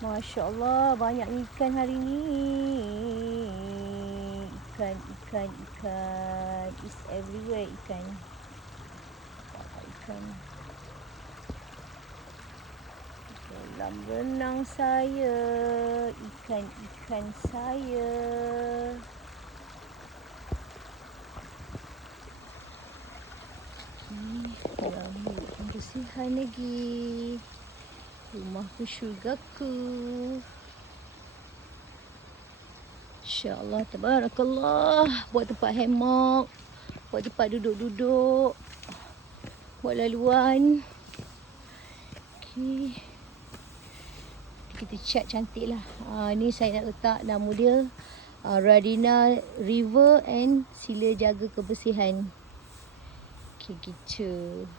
Masya Allah, banyak ikan hari ni. Ikan. It's everywhere ikan. Ikan. Dalam renang saya, ikan saya. Dalam pembersihan lagi. Rumahku, syurgaku. InsyaAllah, tabarakallah. Buat tempat hammock. Buat tempat duduk-duduk. Buat laluan. Okay. Kita cat cantik lah. Ni saya nak letak nama dia Radina River and Sila Jaga Kebersihan. Okay, gitu.